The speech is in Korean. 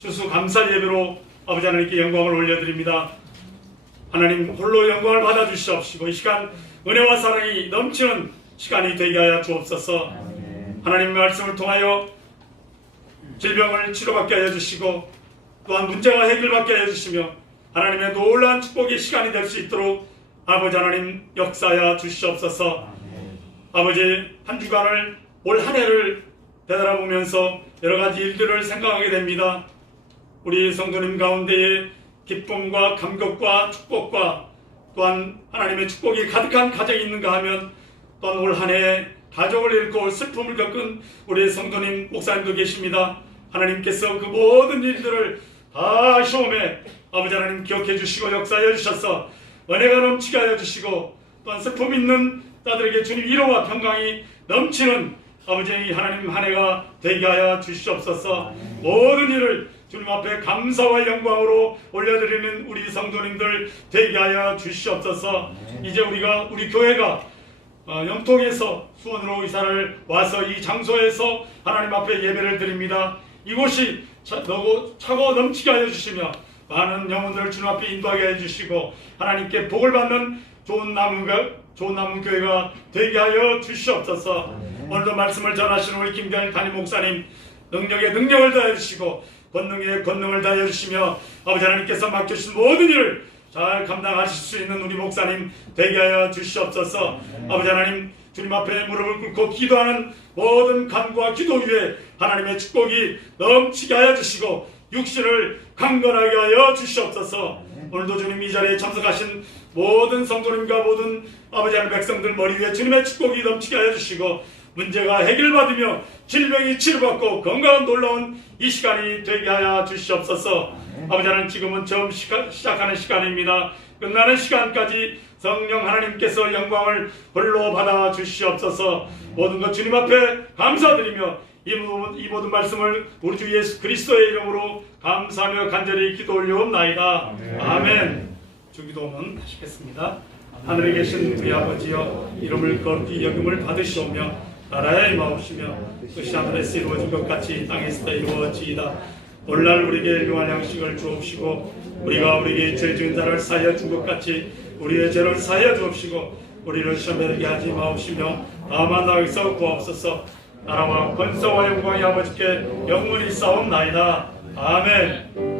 주수 감사 예배로 아버지 하나님께 영광을 올려드립니다. 하나님 홀로 영광을 받아주시옵시고 이 시간 은혜와 사랑이 넘치는 시간이 되게 하여 주옵소서. 하나님 말씀을 통하여 질병을 치료받게 하여 주시고 또한 문제가 해결받게 하여 주시며 하나님의 놀라운 축복의 시간이 될 수 있도록 아버지 하나님 역사하여 주시옵소서. 아버지 한 주간을 올 한 해를 되돌아보면서 여러 가지 일들을 생각하게 됩니다. 우리 성도님 가운데에 기쁨과 감격과 축복과 또한 하나님의 축복이 가득한 가정이 있는가 하면 또한 올 한해 가족을 잃고 슬픔을 겪은 우리 성도님 목사님도 계십니다. 하나님께서 그 모든 일들을 다 시험에 아버지 하나님 기억해 주시고 역사해 주셔서 은혜가 넘치게 하여 주시고 또한 슬픔 있는 자들에게 주님 위로와 평강이 넘치는 아버지 하나님 한 해가 되게 하여 주시옵소서 모든 일을 주님 앞에 감사와 영광으로 올려드리는 우리 성도님들 되게 하여 주시옵소서 이제 우리가 우리 교회가 어, 영통에서 수원으로 이사를 와서 이 장소에서 하나님 앞에 예배를 드립니다. 이곳이 차, 너고 차고 넘치게 하여 주시며 많은 영혼들을 주님 앞에 인도하게 해 주시고 하나님께 복을 받는 좋은 나무가 좋은 나무 교회가 되게 하여 주시옵소서. 오늘도 말씀을 전하시는 우리 김대현 담임 목사님 능력에 능력을 다해 주시고 권능에 권능을 다해 주시며 아버지 하나님께서 맡겨주신 모든 일을 잘 감당하실 수 있는 우리 목사님 되게 하여 주시옵소서. 아버지 하나님 주님 앞에 무릎을 꿇고 기도하는 모든 간구와 기도 위에 하나님의 축복이 넘치게 하여 주시고 육신을 강건하게 하여 주시옵소서. 오늘도 주님 이 자리에 참석하신 모든 성도님과 모든 아버지 하나님 백성들 머리 위에 주님의 축복이 넘치게 하여 주시고 문제가 해결받으며 질병이 치료받고 건강한 놀라운 이 시간이 되게 하여 주시옵소서. 아버지 하나님 지금은 처음 시작하는 시간입니다. 끝나는 시간까지 성령 하나님께서 영광을 홀로 받아 주시옵소서. 모든 것 주님 앞에 감사드리며 이 모든, 이 모든 말씀을 우리 주 예수 그리스도의 이름으로 감사하며 간절히 기도 올려옵나이다. 아멘. 주기도문 하시겠습니다. 하늘에 계신 우리 아버지여 이름을 거룩히 여김을 받으시오며 나라에 임하옵시며 뜻이 하늘에서 이루어진 것 같이 땅에서도 이루어지이다. 오늘날 우리에게 일용할 양식을 주옵시고 우리가 우리에게 죄 지은 자를 사하여 준 것 같이 우리의 죄를 사하여 주옵시고 우리를 시험에 들게 하지 마옵시며 다만 나에서 구하옵소서 나라와 권세와 영광이 아버지께 영원히 싸움나이다. 아멘